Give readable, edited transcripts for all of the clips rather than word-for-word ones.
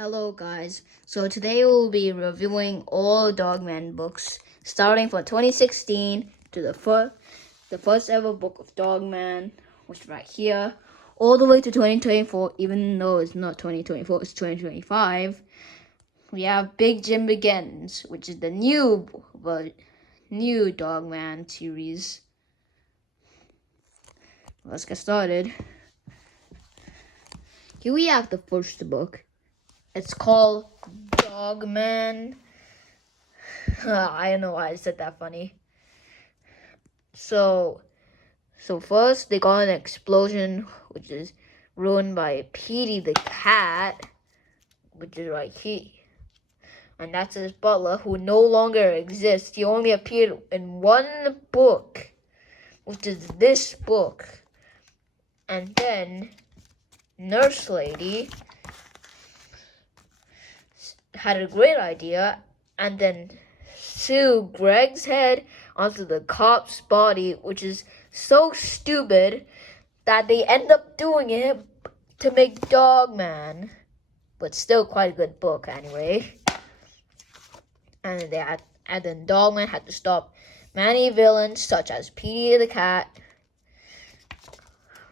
Hello guys, so today we'll be reviewing all Dogman books starting from 2016 to the first ever book of Dogman, which is right here, all the way to 2024, even though it's not 2024, it's 2025. We have Big Jim Begins, which is the new Dogman series. Let's get started. Here we have the first book. It's called Dogman. I don't know why I said that funny. So first they got an explosion, which is ruined by Petey the cat, which is right here. And that's his butler, who no longer exists. He only appeared in one book, which is this book. And then Nurse Lady had a great idea, and then sew Greg's head onto the cop's body, which is so stupid that they end up doing it to make Dogman. But still quite a good book anyway. And then Dogman had to stop many villains such as Petey the cat,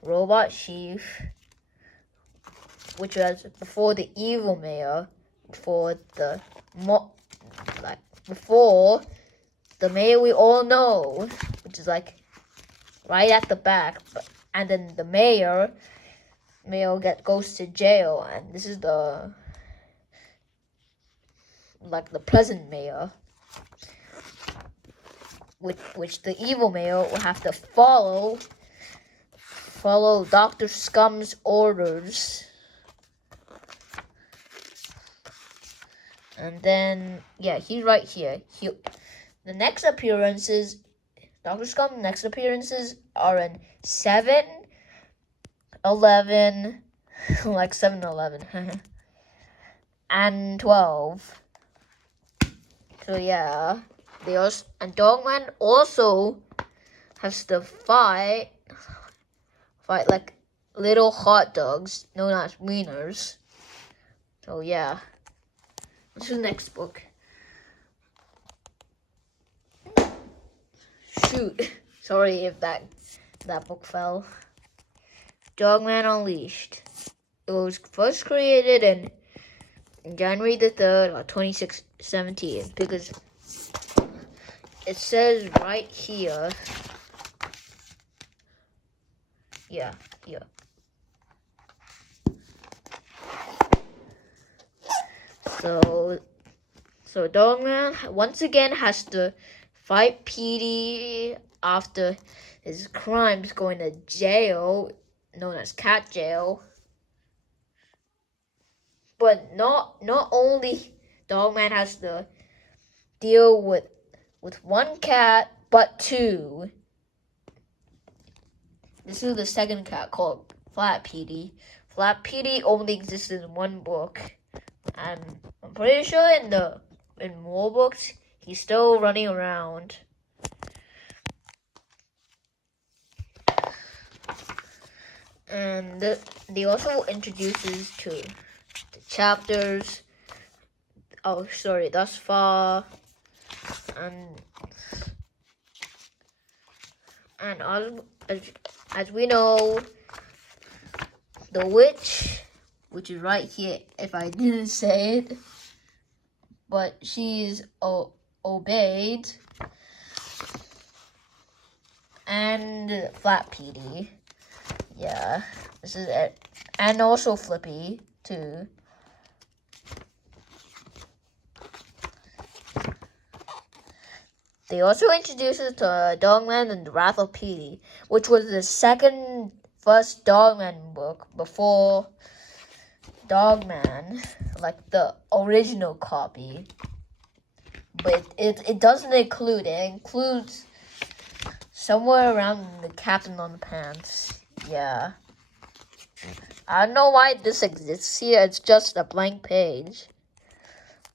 Robot Chief, which was before the evil mayor, before the mayor we all know, which is like right at the back. And then the mayor goes to jail, and this is the present mayor, which the evil mayor will have to follow Dr. Scum's orders. And then, yeah, he's right here. The next appearances, Dr. Scum's next appearances are in 7, 11, like 7-Eleven, and 12. So yeah, and Dogman also has to fight like little hot dogs known as wieners. So yeah. What's the next book? Shoot. Sorry if that book fell. Dogman Unleashed. It was first created in January the 3rd of 2017 because it says right here. Yeah. So Dogman once again has to fight Petey after his crimes, going to jail, known as Cat Jail. But not only Dogman has to deal with one cat, but two. This is the second cat, called Flat Petey. Flat Petey only exists in one book, and I'm pretty sure in more books he's still running around. And they also introduces to the chapters. Oh, sorry, thus far, and as we know, the witch, which is right here, if I didn't say it, but she's obeyed, and Flat Petey, yeah, this is it, and also Flippy too. They also introduced us to Dogman and the Wrath of Petey, which was the first Dogman book before Dogman, like the original copy. But it doesn't include it. It includes somewhere around the Captain on the Pants. Yeah. I don't know why this exists here. It's just a blank page.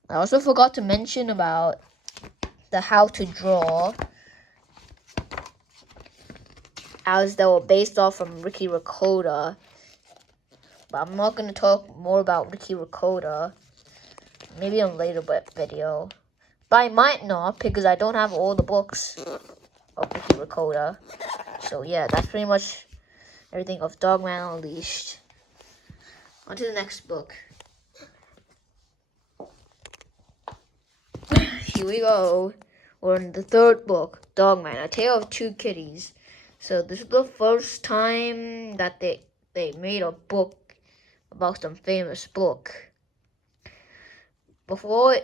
I also forgot to mention about the how to draw, as they were based off from Ricky Ricotta. But I'm not going to talk more about Ricky Ricotta. Maybe in a later video. But I might not, because I don't have all the books of Ricky Ricotta. So yeah, that's pretty much everything of Dogman Unleashed. On to the next book. Here we go. We're in the third book, Dogman, A Tale of Two Kitties. So this is the first time that they made a book about some famous book. Before,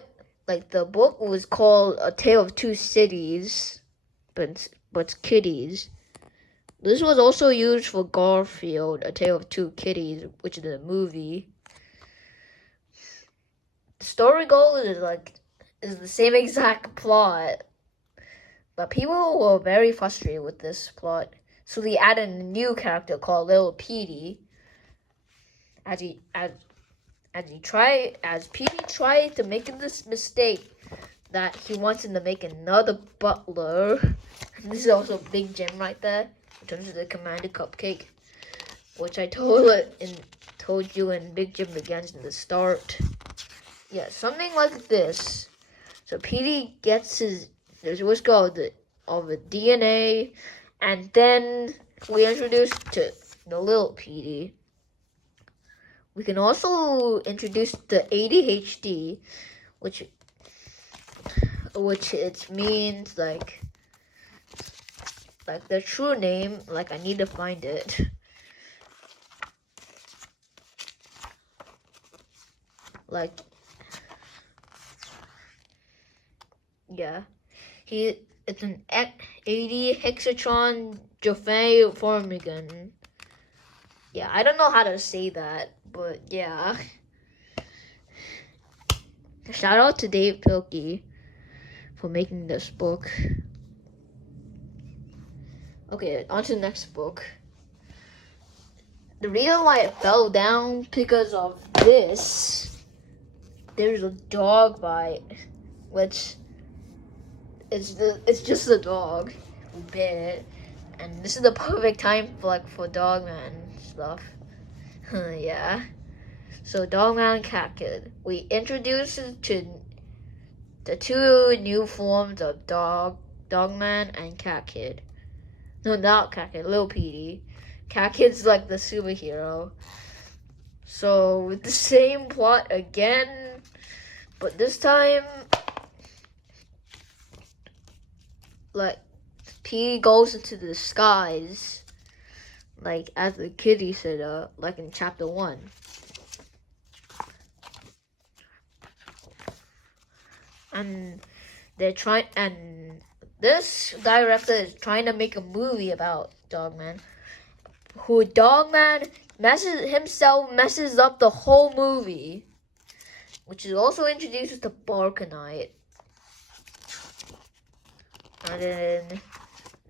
like, the book was called A Tale of Two Cities, but it's kitties. This was also used for Garfield, A Tale of Two Kitties, which is a movie. The story goal is the same exact plot, but people were very frustrated with this plot, so they added a new character called Little Petey. As Petey tried to make this mistake that he wanted to make another butler. And this is also Big Jim right there, in terms of the Commander Cupcake, which I told you in Big Jim Begins in the start. Yeah, something like this. So Petey gets there's what's called of the DNA, and then we introduce to the little Petey. We can also introduce the ADHD, which it means like the true name. Like, I need to find it. Like, yeah, it's an 80 hexatron Jaffe Formigan. Yeah, I don't know how to say that, but yeah. Shout out to Dave Pilkey for making this book. Okay, on to the next book. The reason why it fell down because of this. There's a dog bite, which it's just a dog who bit it, and this is the perfect time for Dogman stuff. Yeah. So Dogman and Cat Kid. We introduce to the two new forms of Dogman and Cat Kid. No, not Cat Kid, Little Petey. Cat Kid's like the superhero. So with the same plot again, but this time, like, Petey goes into the skies, like as the kitty said, like in chapter 1. And this director is trying to make a movie about Dogman, who Dogman messes up the whole movie, which is also introduces the Barkanite. And then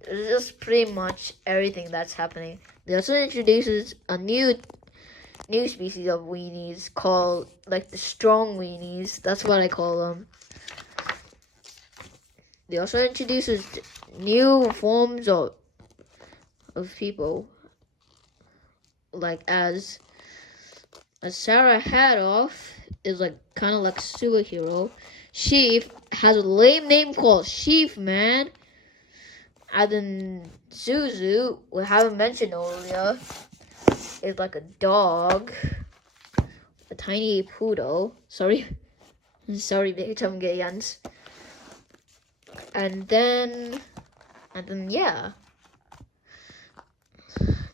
it's just pretty much everything that's happening. They also introduces a new species of weenies called, like, the strong weenies. That's what I call them. They also introduces new forms of people, like as Sarah Hadoff is like kind of like a superhero. Sheaf has a lame name called Sheaf Man. And then Zuzu, we haven't mentioned earlier, is like a dog, a tiny poodle. Sorry, become gay Jens. And then yeah,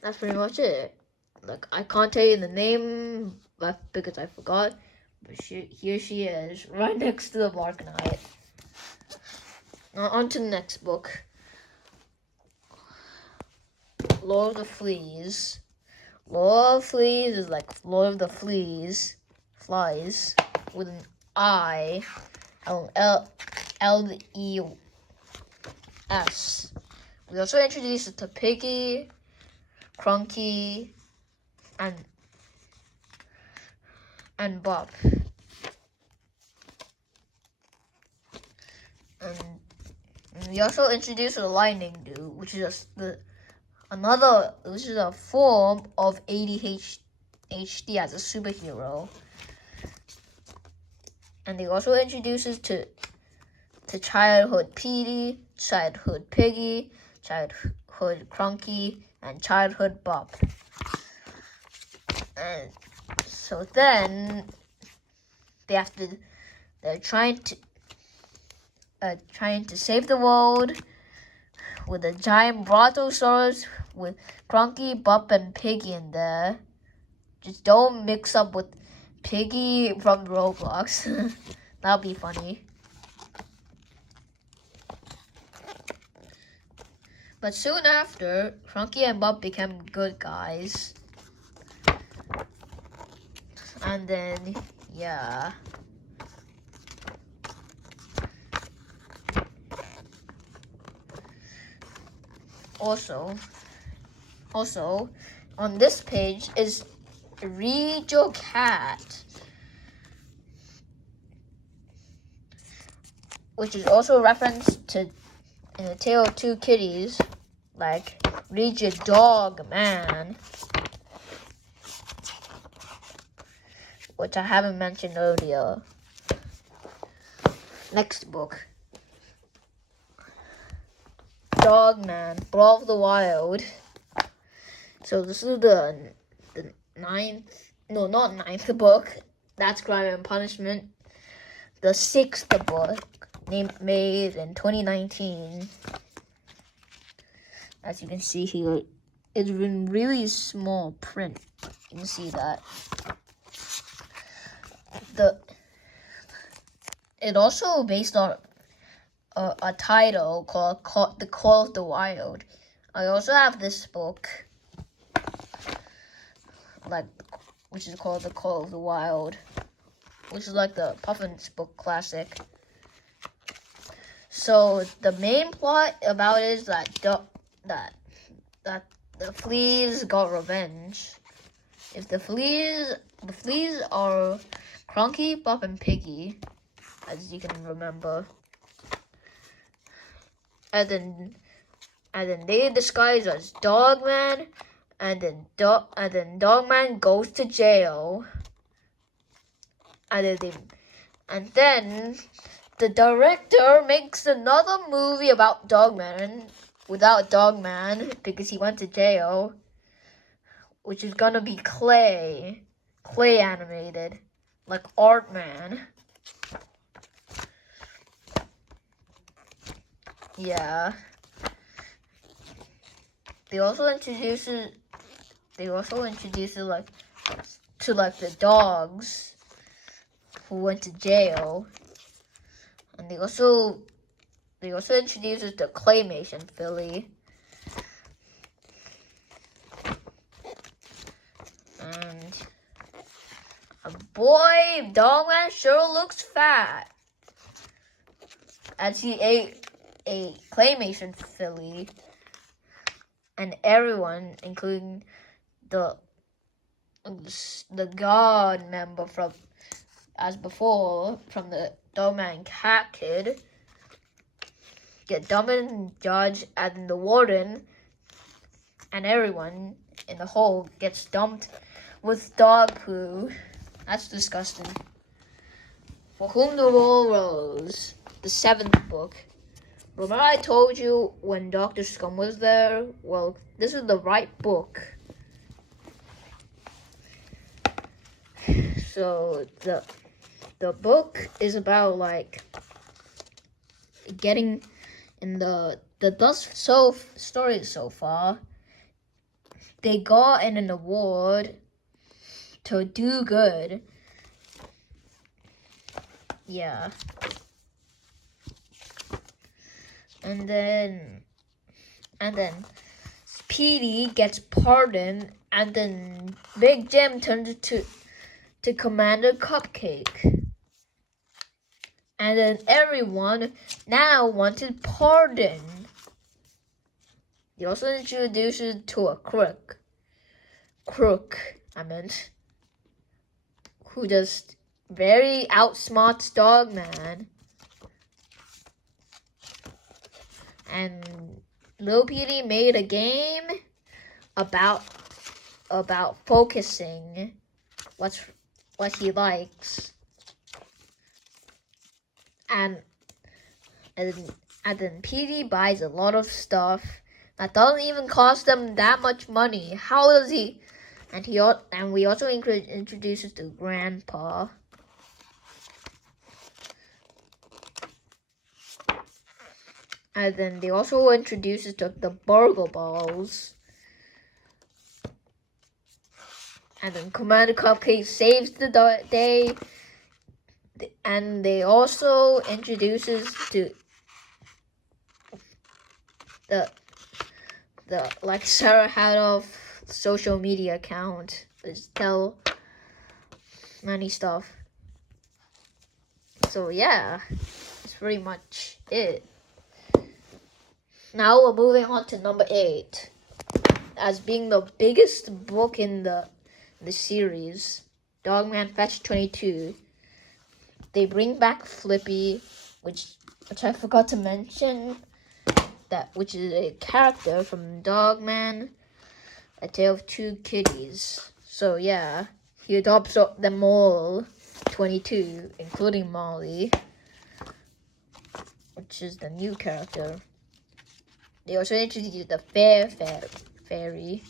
that's pretty much it. Like, I can't tell you the name because I forgot, but here she is, right next to the Markanite. Now on to the next book, Lord of the Fleas. Lord of the Fleas is like Lord of the Flies with an I, L-E-S. We also introduced to Piggy, Crunky, and Bob. And we also introduced the Lightning Dude, which is a form of ADHD. HD as a superhero. And they also introduces to Childhood Petey, Childhood Piggy, Childhood Crunky, and Childhood Bob. And so then they're trying to save the world with a giant brontosaurus with Crunky, Bob, and Piggy in there. Just don't mix up with Piggy from Roblox. That'll be funny. But soon after, Crunky and Bob became good guys. And then, yeah. Also, on this page is Read Your Cat, which is also a reference to In A Tale of Two Kitties, like Read Your Dog, Man, which I haven't mentioned earlier. Next book, Dog Man, Brawl of the Wild. So this is the not ninth book. That's Crime and Punishment. The 6th book, made in 2019. As you can see here, it's in really small print. You can see that. It also based on a title called The Call of the Wild. I also have this book, which is called The Call of the Wild, which is like the Puffin's book classic. So the main plot about it is that the fleas got revenge. If the fleas are Crunky, Bob, and Piggy, as you can remember. And then they disguise as Dogman, and then Dogman goes to jail. And then the director makes another movie about Dogman without Dogman because he went to jail, which is gonna be clay animated, like Artman. Yeah. They also introduce it like the dogs who went to jail, and they also introduce the claymation Philly. And boy, Dogman sure looks fat as he ate a claymation Philly, and everyone, including the god member from the Dogman Cat Kid, get dumped and judged, and the warden and everyone in the hole gets dumped with dog poo. That's disgusting. For Whom the World Rose, the 7th book. Remember I told you when Dr. Scum was there? Well, this is the right book. So the book is about like getting in the story so far. They got an award to do good. Yeah. And then Petey gets pardoned, and then Big Jim turns to Commander Cupcake. And then everyone now wanted pardon. He also introduces to a crook, who just very outsmarts Dogman. And Lil Petey made a game about focusing what he likes, and and then PD buys a lot of stuff that doesn't even cost them that much money. How does he? And we also introduce us to Grandpa. And then they also introduce us to the Burgle Balls. And then Commander Cupcake saves the day. And they also introduce us to the like Sarah Haddoff social media account. Just tell many stuff. So yeah, that's pretty much it. Now we're moving on to number 8, as being the biggest book in the series, Dogman Fetch 22. They bring back Flippy, which I forgot to mention, which is a character from Dogman, A Tale of Two Kitties. So yeah, he adopts them all, 22, including Molly, which is the new character. They also introduced the Fairy.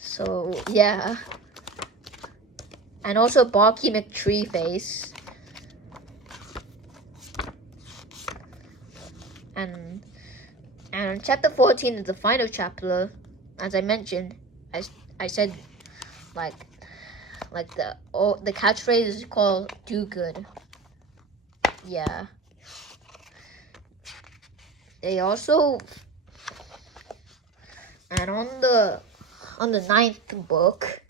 So yeah, and also Barky McTreeface, and chapter 14 is the final chapter. As I mentioned, I said like the catchphrase is called "Do Good." Yeah. They also, and on the 9th book,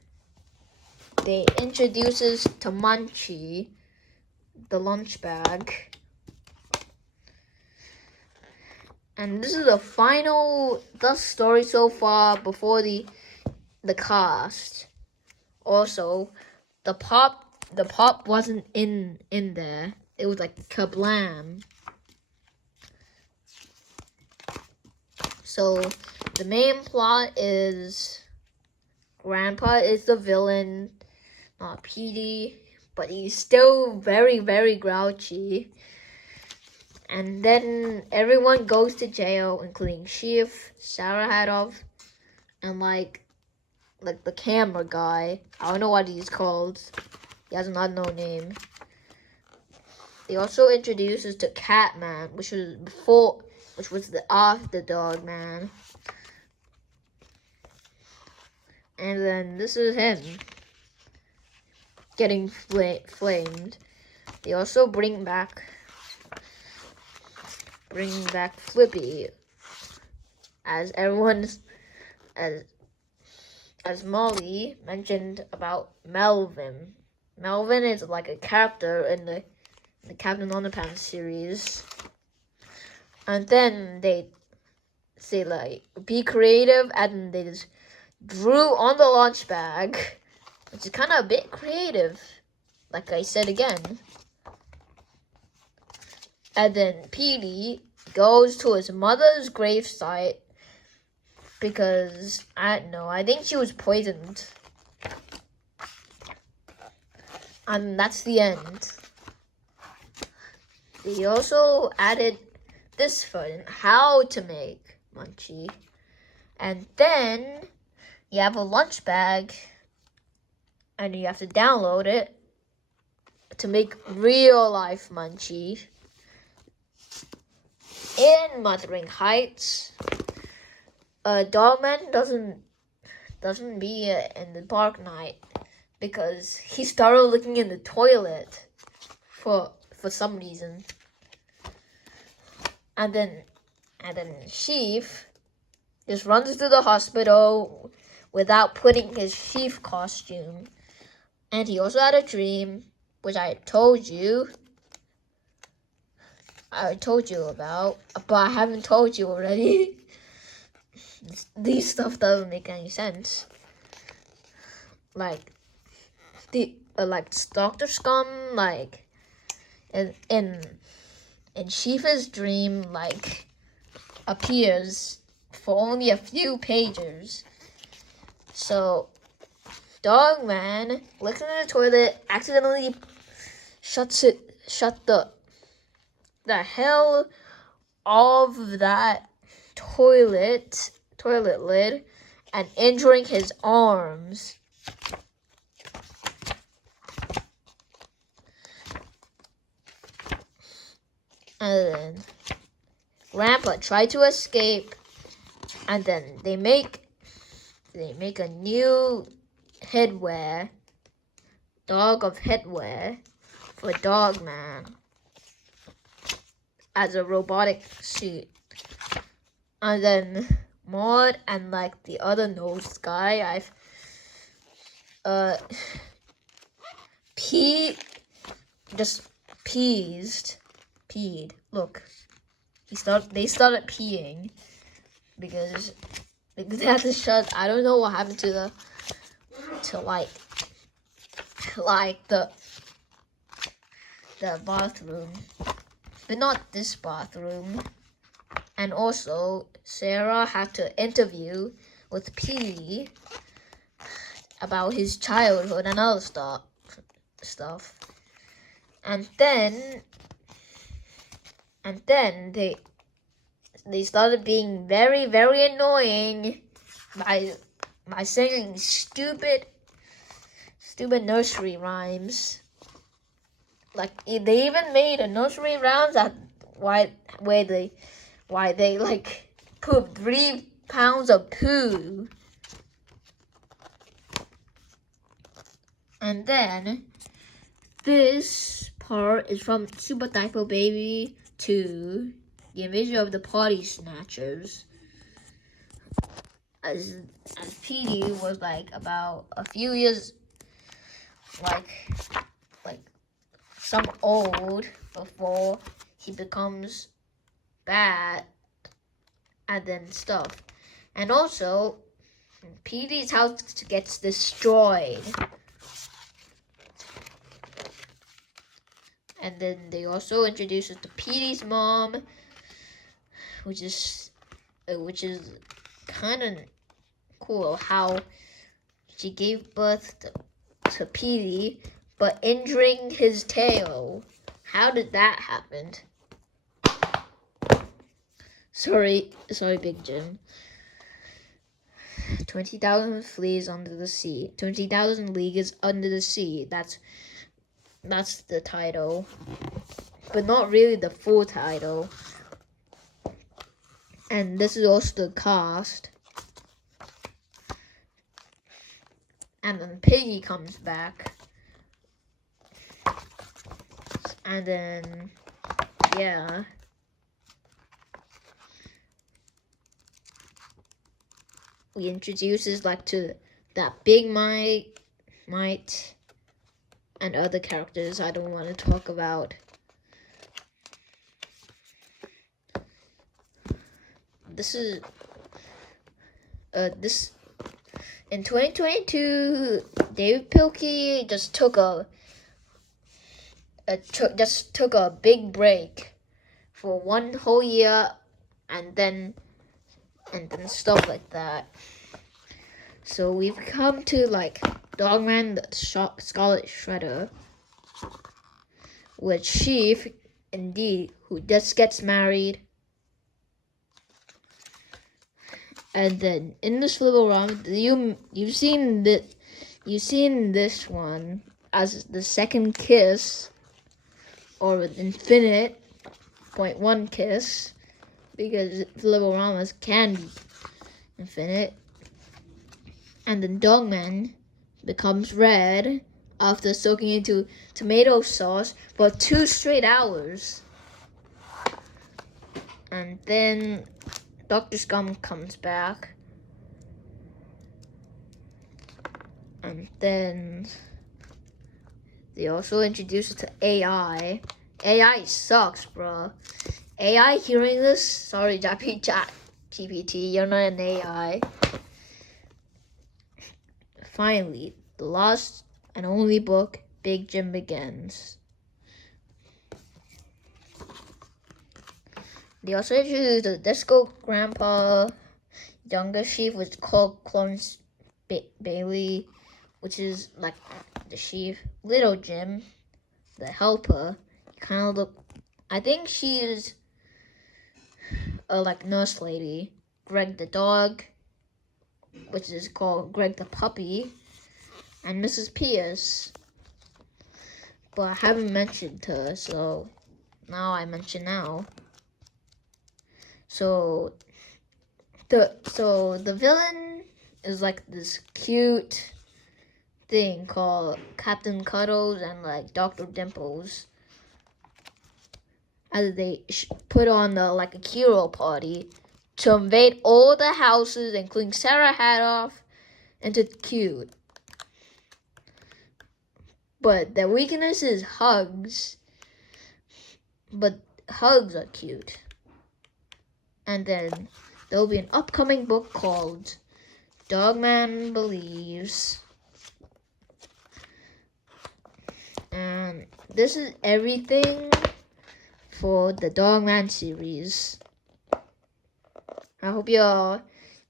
they introduce us to Munchie, the lunch bag. And this is the story so far before the cast. Also, the pop wasn't in there. It was like kablam. So the main plot is Grandpa is the villain, not PD, but he's still very, very grouchy. And then everyone goes to jail, including Chief, Sarah Haddoff, and like the camera guy. I don't know what he's called. He has an unknown name. They also introduce us to Catman, which was the Dog Man. And then this is him getting flamed. They also bring back Flippy, as as Molly mentioned about Melvin. Melvin is like a character in the Captain Underpants series. And then they say like, be creative, and they just drew on the lunch bag, which is kind of a bit creative, like I said again. And then PD goes to his mother's gravesite because, I don't know, I think she was poisoned. And that's the end. They also added this button, how to make Munchie. And then you have a lunch bag, and you have to download it to make real life Munchie. In Wuthering Heights, Dogman doesn't be in the Dark Knight because he started looking in the toilet for some reason. And then Chief just runs to the hospital without putting his Chief costume. And he also had a dream, which I told you about, but I haven't told you already. These stuff doesn't make any sense. Like Dr. Scum, like in Shifa's dream, like appears for only a few pages. So Dog Man looks in the toilet, accidentally shut the hell of that toilet lid and injuring his arms. And then Grandpa tried to escape, and then they make a new headwear, dog of headwear for Dog Man as a robotic suit. And then Maud and like the other nose guy, Pete just peed. Look, they started peeing because they had to shut. I don't know what happened to the bathroom, but not this bathroom. And also, Sarah had to interview with Petey about his childhood and other stuff. And then they started being very, very annoying by singing stupid nursery rhymes. Like they even made a nursery rhymes why they like poop 3 pounds of poo. And then this part is from Super Diaper Baby 2, The Invasion of the Party Snatchers. As Petey was like about a few years like some old before he becomes bad and then stuff. And also Petey's house gets destroyed. And then they also introduce us to Petey's mom, which is kind of cool how she gave birth to Petey, but injuring his tail. How did that happen? Sorry, Big Jim. 20,000 Fleas Under the Sea. 20,000 Leagues Under the Sea. That's the title, but not really the full title. And this is also the cast. And then Piggy comes back. And then, yeah. We introduces like to that Big Mite and other characters I don't want to talk about. This is in 2022, David Pilkey just took a big break for 1 whole year, and then stuff like that. So we've come to like Dogman the Scarlet Shredder with Chief, indeed, who just gets married. And then in this little run, you've seen this one as the second kiss, or infinite 0.1 kiss, because Flibble-Ramas can be infinite. And then Dogman becomes red after soaking into tomato sauce for 2 straight hours. And then Dr. Scum comes back. And then they also introduce us to AI. AI sucks, bro. AI hearing this? Sorry, GPT, you're not an AI. Finally, the last and only book, Big Jim Begins. They also introduced the Disco Grandpa. Youngest Chief was called Clarence Bailey, which is like the chief. Little Jim, the helper, kind of look. I think she is a like nurse lady. Greg the dog, which is called Greg the puppy, and Mrs. Pierce. But I haven't mentioned her, so now I mention now. So the villain is like this cute thing called Captain Cuddles and like Dr. Dimples. As they put on like a hero party to invade all the houses, including Sarah Hadoff, and to cute. But their weakness is hugs. But hugs are cute. And then there'll be an upcoming book called Dogman Believes. And this is everything for the Dogman series. I hope you're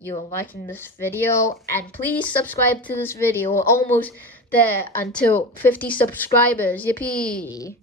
liking this video, and please subscribe to this video. We're almost there until 50 subscribers. Yippee!